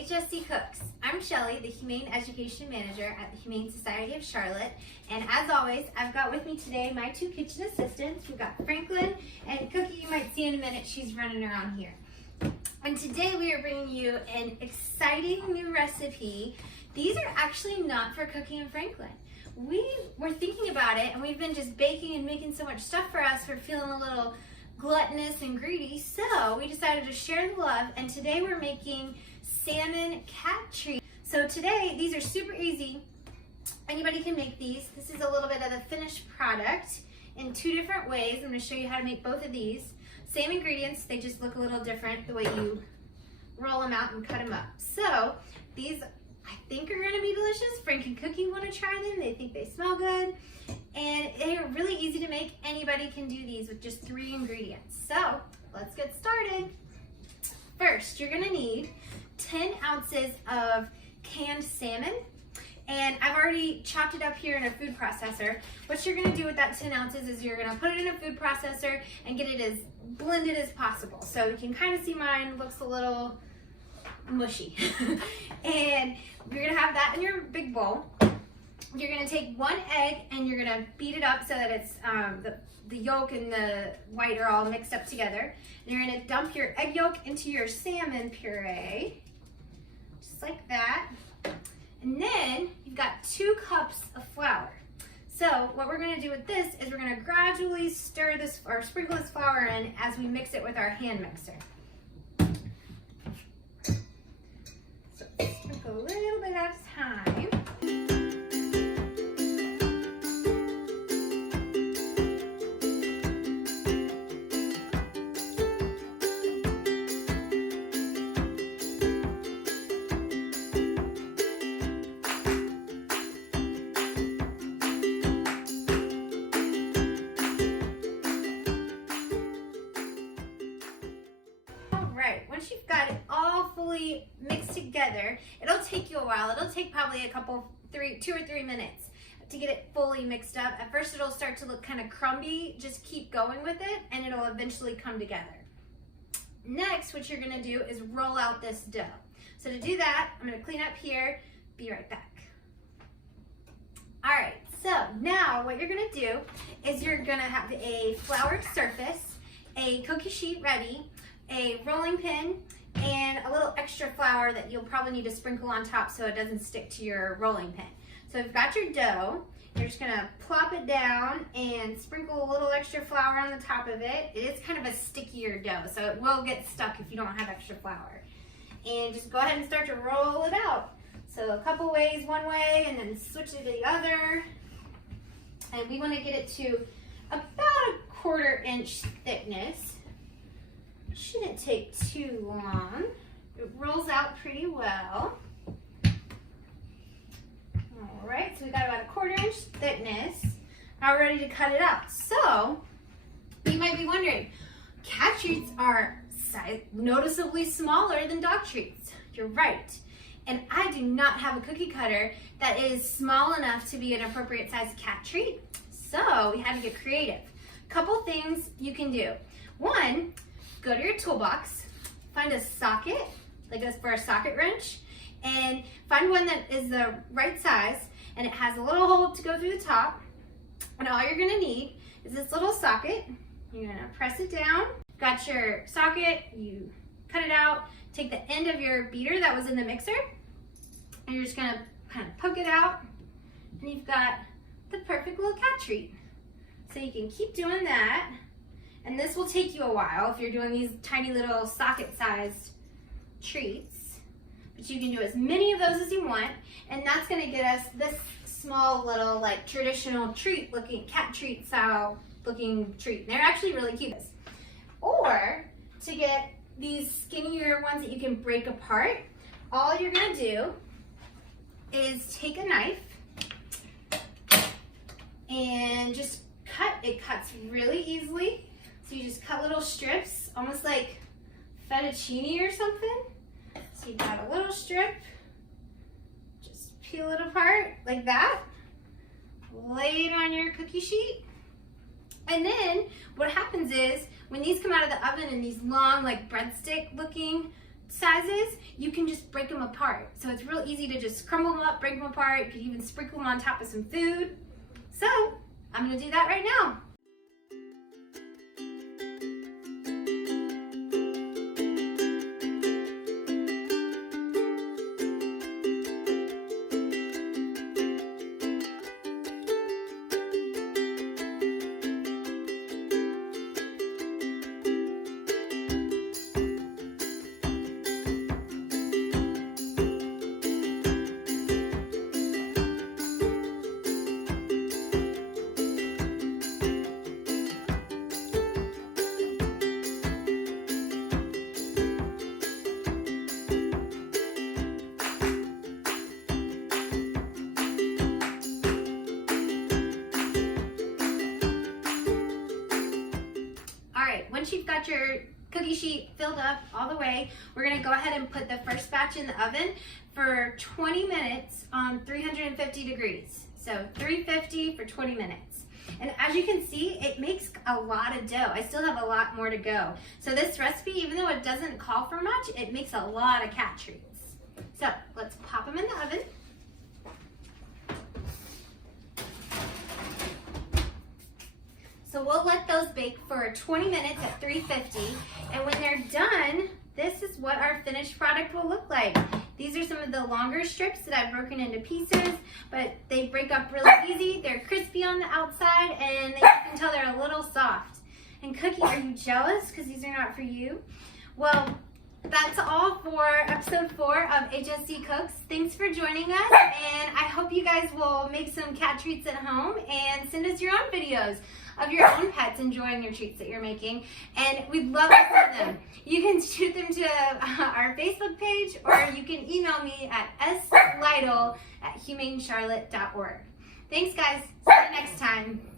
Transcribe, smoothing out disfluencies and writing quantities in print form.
HSC Cooks. I'm Shelley, the Humane Education Manager at the Humane Society of Charlotte. And as always, I've got with me today my two kitchen assistants. We've got Franklin and Cookie. You might see in a minute, she's running around here. And today we are bringing you an exciting new recipe. These are actually not for Cookie and Franklin. We were thinking about it and we've been just baking and making so much stuff for us. We're feeling a little gluttonous and greedy, so we decided to share the love, and today we're making salmon cat treats. So today, these are super easy. Anybody can make these. This is a little bit of the finished product in two different ways. I'm going to show you how to make both of these. Same ingredients, they just look a little different the way you roll them out and cut them up. So these I think are going to be delicious. Frank and Cookie want to try them. They think they smell good. And they're really easy to make. Anybody can do these with just 3 ingredients. So let's get started. First, you're going to need 10 ounces of canned salmon. And I've already chopped it up here in a food processor. What you're going to do with that 10 ounces is you're going to put it in a food processor and get it as blended as possible. So you can kind of see mine looks a little mushy. And you're going to have that in your big bowl. You're going to take 1 egg and you're going to beat it up so that it's the yolk and the white are all mixed up together. And you're going to dump your egg yolk into your salmon puree, just like that. And then you've got 2 cups of flour. So what we're going to do with this is we're going to gradually stir this or sprinkle this flour in as we mix it with our hand mixer. So sprinkle a little bit at a time. Once you've got it all fully mixed together, it'll take you a while. It'll take probably 2 or 3 minutes to get it fully mixed up. At first it'll start to look kind of crumby. Just keep going with it and it'll eventually come together. Next, what you're gonna do is roll out this dough. So to do that, I'm gonna clean up here, be right back. All right, so now what you're gonna do is you're gonna have a floured surface, a cookie sheet ready, a rolling pin, and a little extra flour that you'll probably need to sprinkle on top so it doesn't stick to your rolling pin. So you've got your dough, you're just gonna plop it down and sprinkle a little extra flour on the top of it. It is kind of a stickier dough, so it will get stuck if you don't have extra flour. And just go ahead and start to roll it out. So a couple ways, one way, and then switch it to the other. And we wanna get it to about a 1/4 inch thickness. Shouldn't take too long. It rolls out pretty well. All right, so we got about a 1/4 inch thickness. Now we're ready to cut it out. So you might be wondering, cat treats are noticeably smaller than dog treats. You're right. And I do not have a cookie cutter that is small enough to be an appropriate size cat treat. So we had to get creative. Couple things you can do. One, go to your toolbox, find a socket, like this for a socket wrench, and find one that is the right size and it has a little hole to go through the top. And all you're gonna need is this little socket. You're gonna press it down. Got your socket, you cut it out, take the end of your beater that was in the mixer, and you're just gonna kind of poke it out, and you've got the perfect little cat treat. So you can keep doing that. And this will take you a while if you're doing these tiny little socket-sized treats. But you can do as many of those as you want, and that's gonna get us this small little like traditional treat looking, cat treat style looking treat. They're actually really cute. Or to get these skinnier ones that you can break apart, all you're gonna do is take a knife and just cut. It cuts really easily. So you just cut little strips, almost like fettuccine or something. So you've got a little strip, just peel it apart like that, lay it on your cookie sheet, and then what happens is when these come out of the oven in these long like breadstick looking sizes, you can just break them apart. So it's real easy to just crumble them up, break them apart. You can even sprinkle them on top of some food. So I'm gonna do that right now. Once you've got your cookie sheet filled up all the way, we're gonna go ahead and put the first batch in the oven for 20 minutes on 350 degrees. So 350 for 20 minutes. And as you can see, it makes a lot of dough. I still have a lot more to go. So this recipe, even though it doesn't call for much, it makes a lot of cat treats. So let's pop them in the oven. So we'll let those bake for 20 minutes at 350, and when they're done, this is what our finished product will look like. These are some of the longer strips that I've broken into pieces, but they break up really easy. They're crispy on the outside, and you can tell they're a little soft. And Cookie, are you jealous because these are not for you? Well, that's all for episode 4 of HSC Cooks. Thanks for joining us, and I hope you guys will make some cat treats at home and send us your own videos of your own pets enjoying your treats that you're making, and we'd love to see them. You can shoot them to our Facebook page, or you can email me at slytle@humanecharlotte.org. Thanks guys, see you next time.